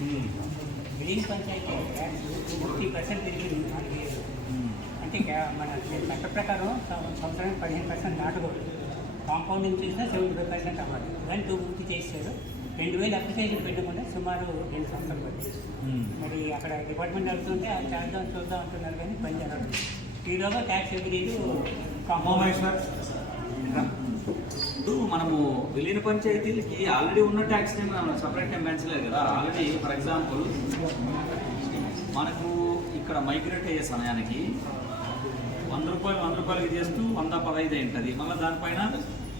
విలీన పంచాయతీ ట్యాక్స్ 50% పెరిగింది 4 ఏళ్ళు. అంటే మన చట్ట ప్రకారం సంవత్సరానికి 15% దాటకూడదు. కాంపౌండింగ్ చేసినా 75% అవ్వాలి. కానీ 250 చేశారు. 2000 అప్లికేషన్ పెట్టకుండా సుమారు 2 సంవత్సరాలు పట్టింది. మరి అక్కడ డిపార్ట్మెంట్ వెళ్తుంటే అది చేద్దాం చూద్దాం అంటున్నారు కానీ పని జరగదు. ఈలోగా ట్యాక్స్ ఎగ్రీలు ఇప్పుడు మనము విలీన పంచాయతీలకి ఆల్రెడీ ఉన్న ట్యాక్స్ మనం సపరేట్ టైం పెంచలేదు కదా. ఆల్రెడీ ఫర్ ఎగ్జాంపుల్ మనకు ఇక్కడ మైగ్రేట్ అయ్యే సమయానికి 100 రూపాయలకి చేస్తూ 115 ఉంటుంది. మళ్ళీ దానిపైన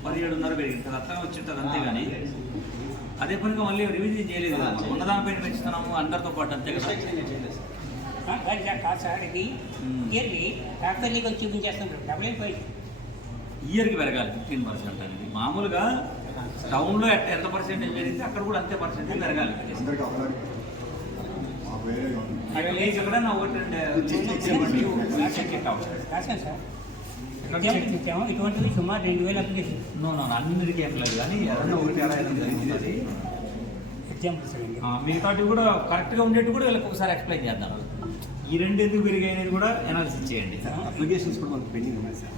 17.5 పెరిగింటుంది. అట్లా వచ్చింటుంది అంతేగాని అదే పనిగా మళ్ళీ రివిజన్ చేయలేదు కదా. ఉన్నదానిపైన పెంచుతున్నాము అందరితో పాటు అంతే కదా. కాదు సార్, ఇది ఇయర్లీ ఫ్యాక్టరీకి వచ్చి చూపించేస్తున్నారు. డబుల్ అయిపోయింది. ఇయర్కి పెరగాలి 15% అనేది. మామూలుగా టౌన్లో ఎంత పర్సెంటేజ్ పెరిగితే అక్కడ కూడా అంతే పర్సెంటేజ్ పెరగాలి. ఎక్కడన్నా ఇటువంటివి సుమారు 2000 అప్లికేషన్. అన్నిటికీ ఏం లేదు కానీ ఎవరన్నా ఒకటి అలా జరిగింది. ఎగ్జాంపుల్స్ మిగతాటి కూడా కరెక్ట్గా ఉండేట్టు కూడా వీళ్ళకి ఒకసారి ఎక్స్ప్లెయిన్ చేద్దాం. ఈ రెండు ఎందుకు పెరిగాయనేది కూడా అనాలిసిస్ చేయండి. అప్లికేషన్స్ కూడా మనకు పెండింగ్ ఉన్నాయి సార్.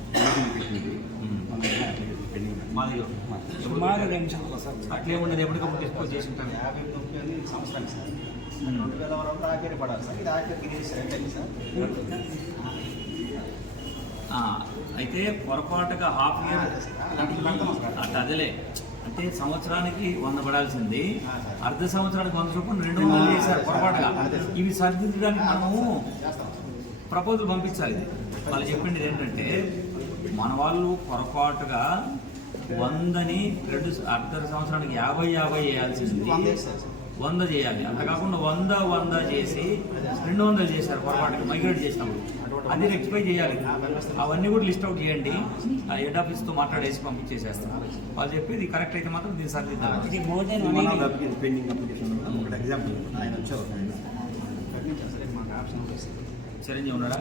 మాది సుమారు 2 సంవత్సరాలు అట్లే ఉండదు. ఎప్పటికప్పుడు డిస్పోజ్ చేసి ఉంటాను. 59 సంవత్సరాలు సార్. 2000 వరకు ఆఖరి పడాలి సార్. ఇది ఆఖరికి సార్. అయితే పొరపాటుగా హాఫ్ ఇయర్ అట్లా అదేలే. అంటే సంవత్సరానికి 100 పడాల్సింది అర్ధ సంవత్సరానికి 100 చొప్పున 200 చేశారు పొరపాటుగా. ఇవి సరిదిద్దడానికి మనము ప్రపోజల్ పంపించాలి. వాళ్ళు చెప్పింది ఏంటంటే మన వాళ్ళు పొరపాటుగా 100ని అర్ధ సంవత్సరానికి 50 చేయాల్సింది 100 చేయాలి. అంత కాకుండా 100 చేసి 200 చేశారు పొరపాటుగా మైగ్రేట్ చేసినప్పుడు. అది రెక్టిఫై చేయాలి. అవన్నీ కూడా లిస్ట్ అవుట్ చేయండి. హెడ్ ఆఫీస్తో మాట్లాడేసి పంపించేసేస్తాం. వాళ్ళు చెప్పేది కరెక్ట్ అయితే మాత్రం దీన్ని సరిదిద్దాలి. పెండింగ్ అప్లికేషన్ ఒక ఎగ్జాంపుల్ ఆయన వచ్చారు. చిరంజీవి ఉన్నాడా?